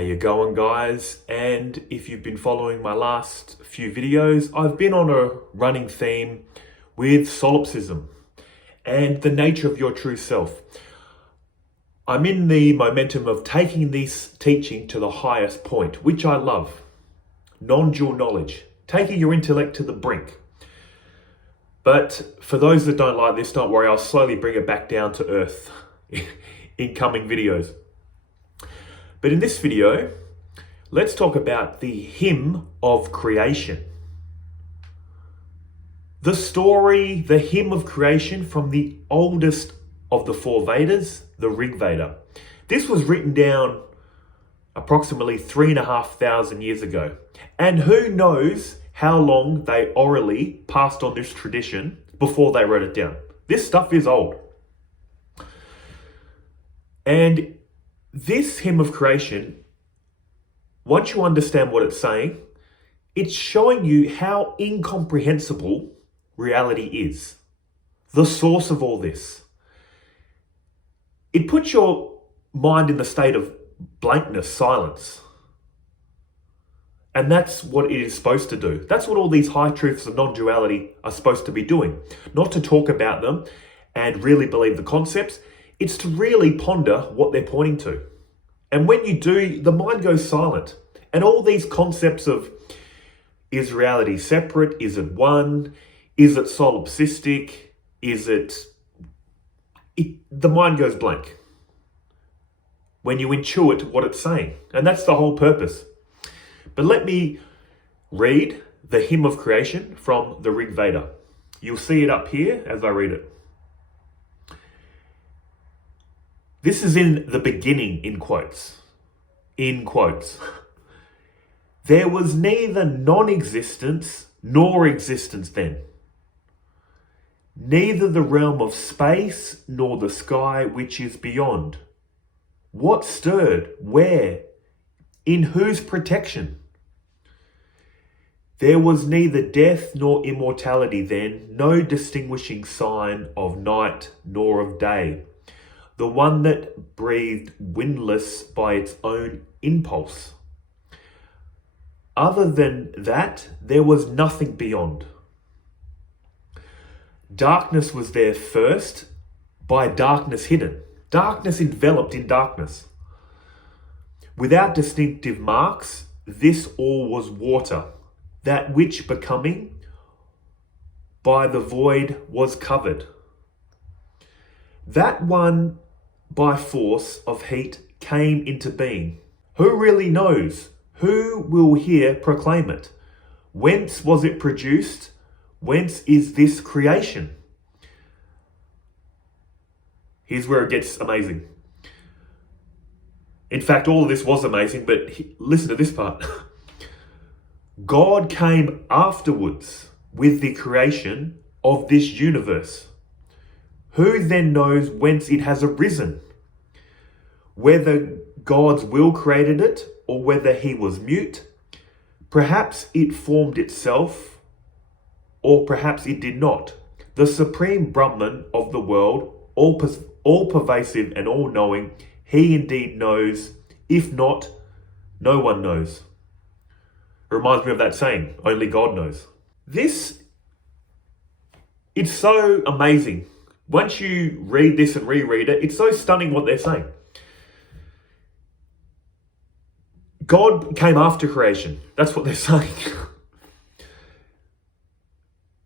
you going, guys? And if you've been following my last few videos, I've been on a running theme with Solipsism and the nature of your true self. I'm in the momentum of taking this teaching to the highest point, which I love. Non-dual knowledge, taking your intellect to the brink. But for those that don't like this, don't worry, I'll slowly bring it back down to earth in coming videos. But in this video, let's talk about the hymn of creation. The story, the hymn of creation from the oldest of the four Vedas, the Veda. This was written down approximately 3,500 years ago. And who knows how long they orally passed on this tradition before they wrote it down. This stuff is old. And this hymn of creation, once you understand what it's saying, it's showing you how incomprehensible reality is. The source of all this. It puts your mind in the state of blankness, silence. And that's what it is supposed to do. That's what all these high truths of non-duality are supposed to be doing. Not to talk about them and really believe the concepts. It's to really ponder what they're pointing to. And when you do, the mind goes silent. And all these concepts of, is reality separate? Is it one? Is it solipsistic? The mind goes blank when you intuit what it's saying. And that's the whole purpose. But let me read the hymn of creation from the Veda. You'll see it up here as I read it. This is in the beginning, in quotes. In quotes. There was neither non-existence nor existence then. Neither the realm of space nor the sky which is beyond. What stirred? Where? In whose protection? There was neither death nor immortality then, no distinguishing sign of night nor of day. The one that breathed windless by its own impulse. Other than that, there was nothing beyond. Darkness was there first, by darkness hidden. Darkness enveloped in darkness. Without distinctive marks, this all was water, that which becoming by the void was covered. That one by force of heat came into being. Who really knows? Who will here proclaim it? Whence was it produced? Whence is this creation? Here's where it gets amazing. In fact, all of this was amazing, but listen to this part. God came afterwards with the creation of this universe. Who then knows whence it has arisen? Whether God's will created it or whether he was mute? Perhaps it formed itself or perhaps it did not. The supreme Brahman of the world, all pervasive and all knowing, he indeed knows. If not, no one knows. It reminds me of that saying, only God knows. It's so amazing. Once you read this and reread it, it's so stunning what they're saying. God came after creation. That's what they're saying.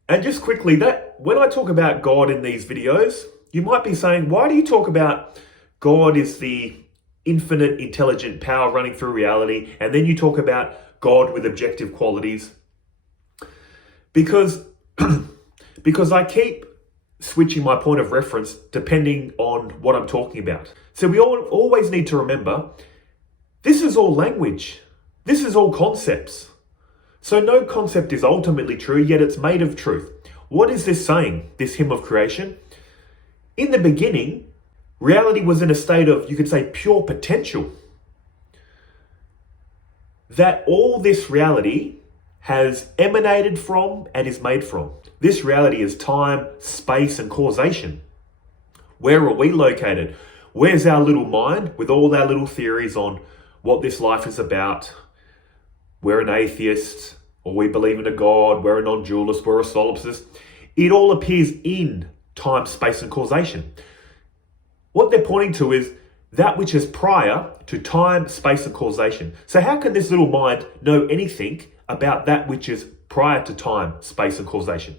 And just quickly, that when I talk about God in these videos, you might be saying, why do you talk about God is the infinite intelligent power running through reality, and then you talk about God with objective qualities? Because I keep switching my point of reference depending on what I'm talking about. So we always need to remember, this is all language. This is all concepts. So no concept is ultimately true, yet it's made of truth. What is this saying, this hymn of creation? In the beginning, reality was in a state of, you could say, pure potential. That all this reality has emanated from and is made from. This reality is time, space, and causation. Where are we located? Where's our little mind with all our little theories on what this life is about. We're an atheist, or we believe in a God, we're a non-dualist, we're a solipsist. It all appears in time, space, and causation. What they're pointing to is that which is prior to time, space, and causation. So how can this little mind know anything about that which is prior to time, space, and causation?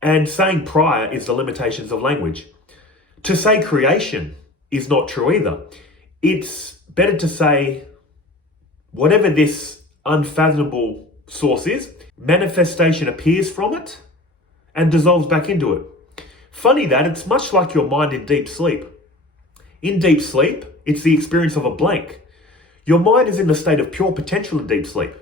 And saying prior is the limitations of language. To say creation is not true either. It's better to say whatever this unfathomable source is, manifestation appears from it and dissolves back into it. Funny that it's much like your mind in deep sleep. In deep sleep, it's the experience of a blank. Your mind is in the state of pure potential in deep sleep.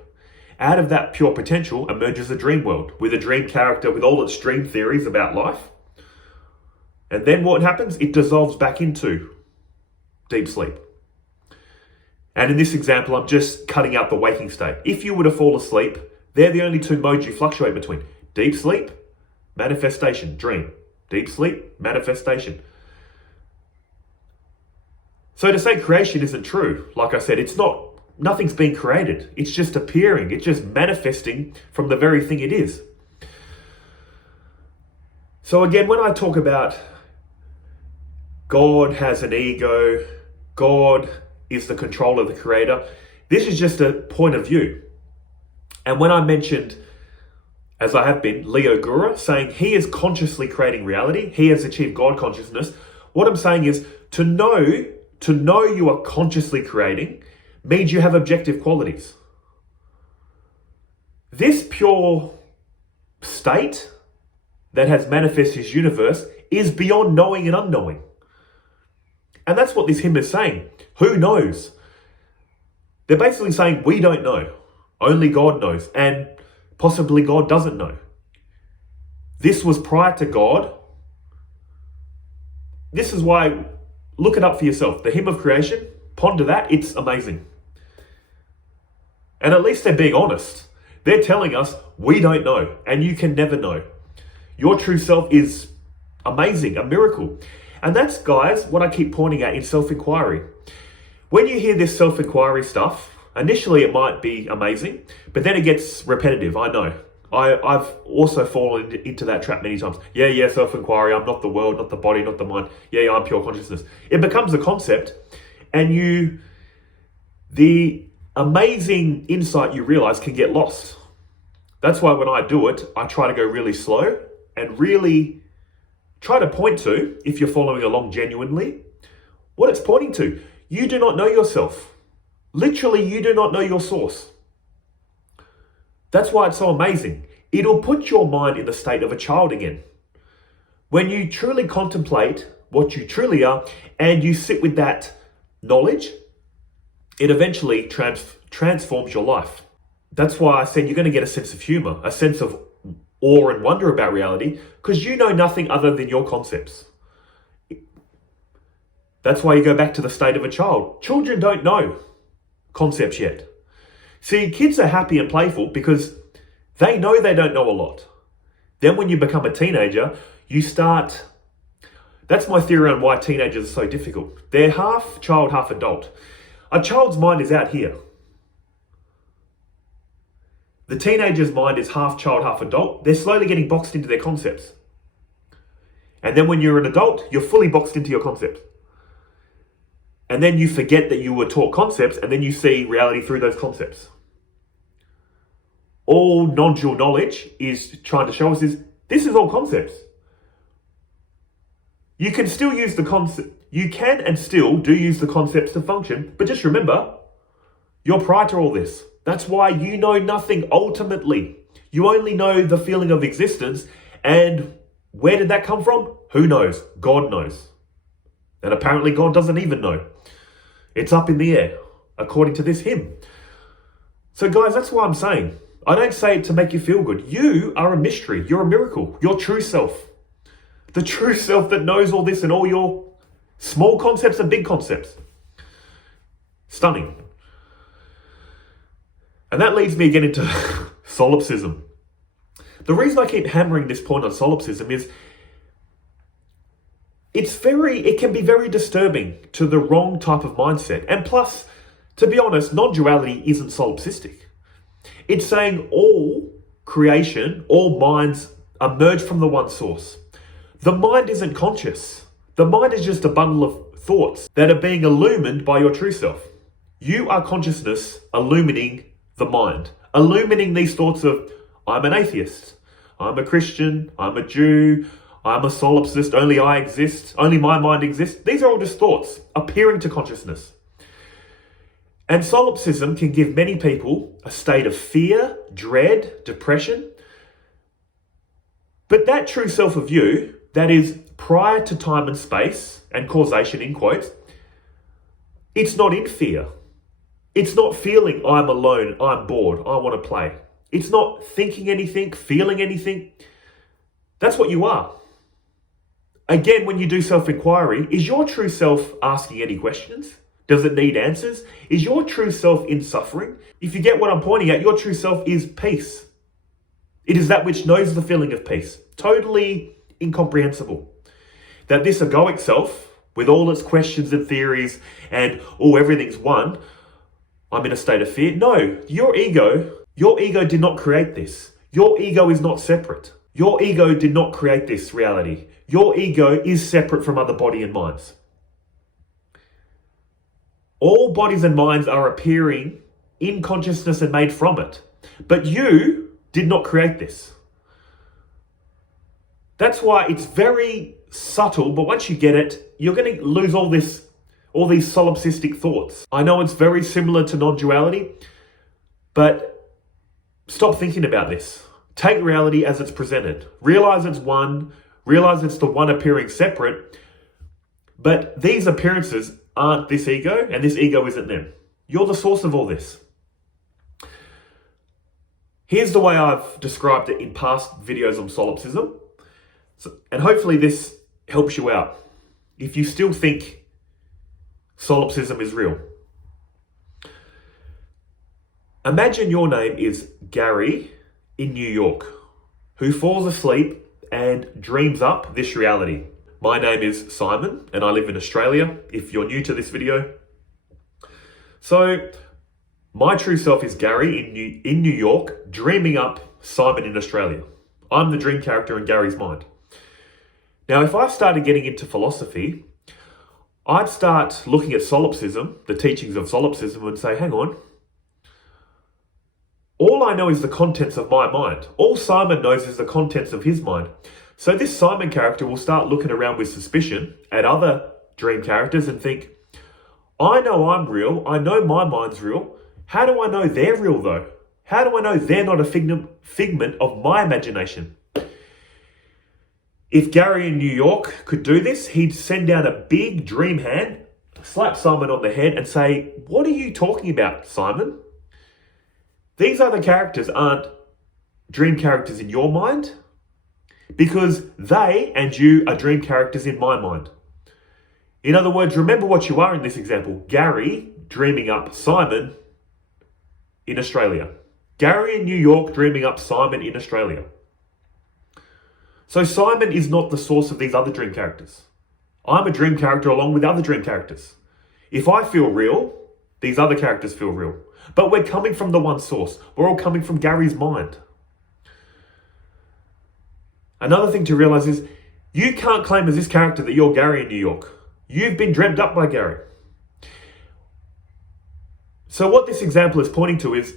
Out of that pure potential emerges a dream world with a dream character with all its dream theories about life. And then what happens? It dissolves back into deep sleep. And in this example, I'm just cutting out the waking state. If you were to fall asleep, they're the only two modes you fluctuate between. Deep sleep, manifestation, dream. Deep sleep, manifestation. So to say creation isn't true, like I said, nothing's being created. It's just appearing. It's just manifesting from the very thing it is. So again, when I talk about God has an ego, God is the controller of the creator, this is just a point of view. And when I mentioned, as I have been, Leo Gura, saying he is consciously creating reality, he has achieved God consciousness, what I'm saying is to know you are consciously creating means you have objective qualities. This pure state that has manifested his universe is beyond knowing and unknowing. And that's what this hymn is saying. Who knows? They're basically saying we don't know. Only God knows. And possibly God doesn't know. This was prior to God. This is why, look it up for yourself. The hymn of creation, ponder that. It's amazing. And at least they're being honest. They're telling us we don't know. And you can never know. Your true self is amazing, a miracle. And that's, guys, what I keep pointing at in self-inquiry. When you hear this self-inquiry stuff, initially it might be amazing, but then it gets repetitive, I know. I've also fallen into that trap many times. Yeah, self-inquiry, I'm not the world, not the body, not the mind. Yeah, I'm pure consciousness. It becomes a concept, and the amazing insight you realize can get lost. That's why when I do it, I try to go really slow and really try to point to, if you're following along genuinely, what it's pointing to. You do not know yourself. Literally, you do not know your source. That's why it's so amazing. It'll put your mind in the state of a child again. When you truly contemplate what you truly are and you sit with that knowledge, it eventually transforms your life. That's why I said you're going to get a sense of humor, a sense of awe and wonder about reality, because you know nothing other than your concepts. That's why you go back to the state of a child. Children don't know concepts yet. See, kids are happy and playful because they know they don't know a lot. Then when you become a teenager, you start... That's my theory on why teenagers are so difficult. They're half child, half adult. A child's mind is out here. The teenager's mind is half child, half adult. They're slowly getting boxed into their concepts. And then when you're an adult, you're fully boxed into your concepts. And then you forget that you were taught concepts, and then you see reality through those concepts. All non-dual knowledge is trying to show us is, this is all concepts. You can still use the concept. You can and still do use the concepts to function, but just remember, you're prior to all this. That's why you know nothing ultimately. You only know the feeling of existence, and where did that come from? Who knows? God knows. And apparently God doesn't even know. It's up in the air, according to this hymn. So guys, that's what I'm saying. I don't say it to make you feel good. You are a mystery. You're a miracle. Your true self. The true self that knows all this and all your small concepts and big concepts. Stunning. And that leads me again into solipsism. The reason I keep hammering this point on solipsism is it can be very disturbing to the wrong type of mindset. And plus, to be honest, non-duality isn't solipsistic. It's saying all creation, all minds emerge from the one source. The mind isn't conscious. The mind is just a bundle of thoughts that are being illumined by your true self. You are consciousness illumining the mind, illumining these thoughts of, I'm an atheist, I'm a Christian, I'm a Jew, I'm a solipsist, only I exist, only my mind exists. These are all just thoughts appearing to consciousness. And solipsism can give many people a state of fear, dread, depression. But that true self of you, that is prior to time and space and causation in quotes, it's not in fear. It's not feeling I'm alone, I'm bored, I want to play. It's not thinking anything, feeling anything. That's what you are. Again, when you do self-inquiry, is your true self asking any questions? Does it need answers? Is your true self in suffering? If you get what I'm pointing at, your true self is peace. It is that which knows the feeling of peace. Totally incomprehensible. That this egoic self, with all its questions and theories and, oh, everything's one, I'm in a state of fear. No, your ego did not create this. Your ego is not separate. Your ego did not create this reality. Your ego is separate from other body and minds. All bodies and minds are appearing in consciousness and made from it. But you did not create this. That's why it's very subtle, but once you get it, you're going to lose all these solipsistic thoughts. I know it's very similar to non-duality, but stop thinking about this. Take reality as it's presented. Realize it's one. Realize it's the one appearing separate. But these appearances aren't this ego, and this ego isn't them. You're the source of all this. Here's the way I've described it in past videos on solipsism. And hopefully this helps you out. If you still think solipsism is real. Imagine your name is Gary in New York, who falls asleep and dreams up this reality. My name is Simon and I live in Australia, if you're new to this video. So, my true self is Gary in New York, dreaming up Simon in Australia. I'm the dream character in Gary's mind. Now, if I started getting into philosophy, I'd start looking at solipsism, the teachings of solipsism, and say, hang on, all I know is the contents of my mind. All Simon knows is the contents of his mind. So this Simon character will start looking around with suspicion at other dream characters and think, I know I'm real, I know my mind's real. How do I know they're real though? How do I know they're not a figment of my imagination? If Gary in New York could do this, he'd send down a big dream hand, slap Simon on the head and say, what are you talking about, Simon? These other characters aren't dream characters in your mind because they and you are dream characters in my mind. In other words, remember what you are in this example. Gary dreaming up Simon in Australia. Gary in New York dreaming up Simon in Australia. So Simon is not the source of these other dream characters. I'm a dream character along with other dream characters. If I feel real, these other characters feel real. But we're coming from the one source. We're all coming from Gary's mind. Another thing to realize is you can't claim as this character that you're Gary in New York. You've been dreamt up by Gary. So what this example is pointing to is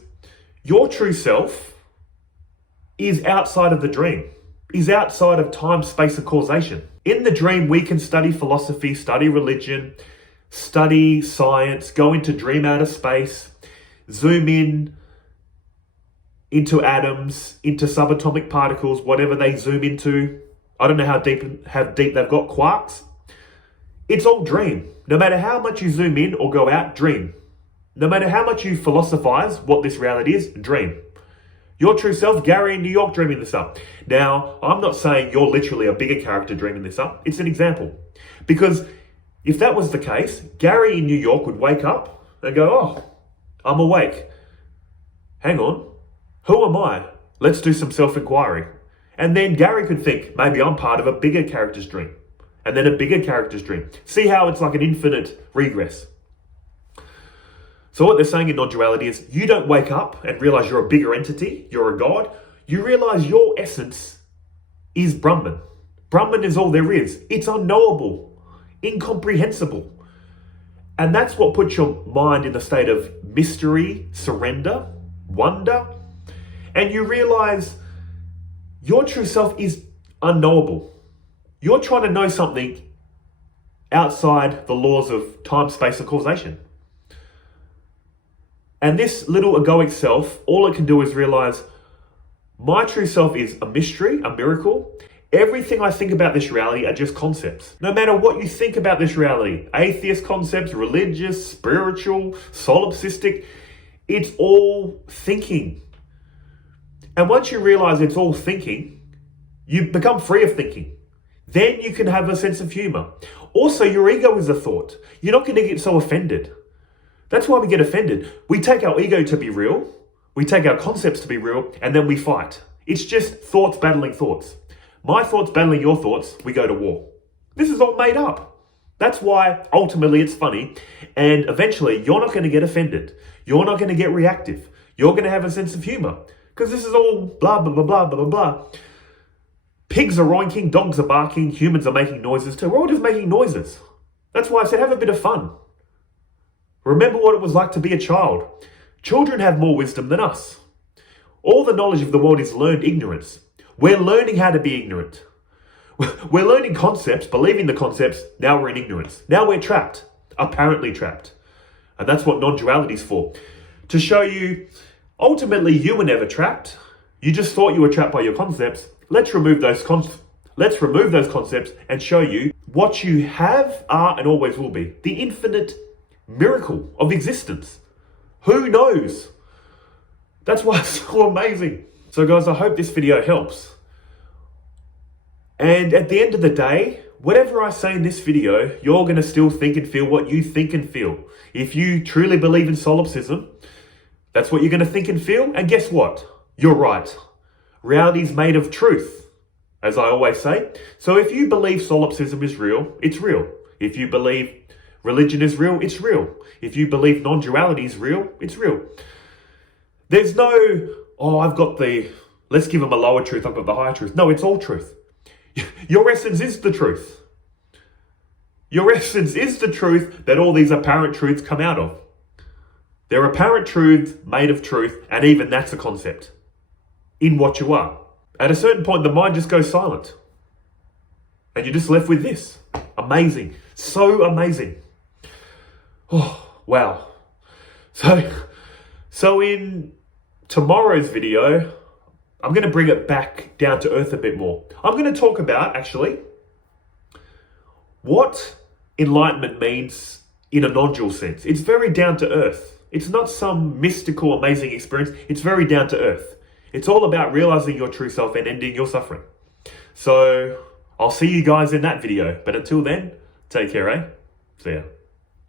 your true self is outside of the dream, is outside of time, space, and causation. In the dream, we can study philosophy, study religion, study science, go into dream outer space, zoom in into atoms, into subatomic particles, whatever they zoom into. I don't know how deep they've got, quarks. It's all dream. No matter how much you zoom in or go out, dream. No matter how much you philosophize what this reality is, dream. Your true self, Gary in New York, dreaming this up. Now, I'm not saying you're literally a bigger character dreaming this up. It's an example. Because if that was the case, Gary in New York would wake up and go, oh, I'm awake. Hang on. Who am I? Let's do some self-inquiry. And then Gary could think, maybe I'm part of a bigger character's dream. and then a bigger character's dream. See how it's like an infinite regress. So what they're saying in non-duality is you don't wake up and realize you're a bigger entity, you're a god. You realize your essence is Brahman. Brahman is all there is. It's unknowable, incomprehensible. And that's what puts your mind in a state of mystery, surrender, wonder. And you realize your true self is unknowable. You're trying to know something outside the laws of time, space, and causation. And this little egoic self, all it can do is realize my true self is a mystery, a miracle. Everything I think about this reality are just concepts. No matter what you think about this reality, atheist concepts, religious, spiritual, solipsistic, it's all thinking. And once you realize it's all thinking, you become free of thinking. Then you can have a sense of humor. Also, your ego is a thought. You're not going to get so offended. That's why we get offended. We take our ego to be real, we take our concepts to be real, and then we fight. It's just thoughts battling thoughts. My thoughts battling your thoughts, we go to war. This is all made up. That's why ultimately it's funny, and eventually you're not going to get offended. You're not going to get reactive. You're going to have a sense of humor, because this is all blah, blah, blah, blah, blah, blah. Pigs are roinking, dogs are barking, humans are making noises too. We're all just making noises. That's why I said have a bit of fun. Remember what it was like to be a child. Children have more wisdom than us. All the knowledge of the world is learned ignorance. We're learning how to be ignorant. We're learning concepts, believing the concepts, now we're in ignorance. Now we're trapped, apparently trapped. And that's what non-duality is for. To show you, ultimately you were never trapped. You just thought you were trapped by your concepts. Let's remove those concepts and show you what you have, are, and always will be. The infinite miracle of existence. Who knows? That's why it's so amazing. So guys, I hope this video helps. And at the end of the day, whatever I say in this video, you're going to still think and feel what you think and feel. If you truly believe in solipsism, that's what you're going to think and feel. And guess what? You're right. Reality is made of truth, as I always say. So if you believe solipsism is real, it's real. If you believe religion is real, it's real. If you believe non-duality is real, it's real. There's no, let's give them a lower truth, I've got the higher truth. No, it's all truth. Your essence is the truth. Your essence is the truth that all these apparent truths come out of. They're apparent truths made of truth, and even that's a concept in what you are. At a certain point, the mind just goes silent. And you're just left with this. Amazing. So amazing. Oh, wow. So in tomorrow's video, I'm going to bring it back down to earth a bit more. I'm going to talk about, actually, what enlightenment means in a non-dual sense. It's very down to earth. It's not some mystical, amazing experience. It's very down to earth. It's all about realizing your true self and ending your suffering. So I'll see you guys in that video. But until then, take care, eh? See ya.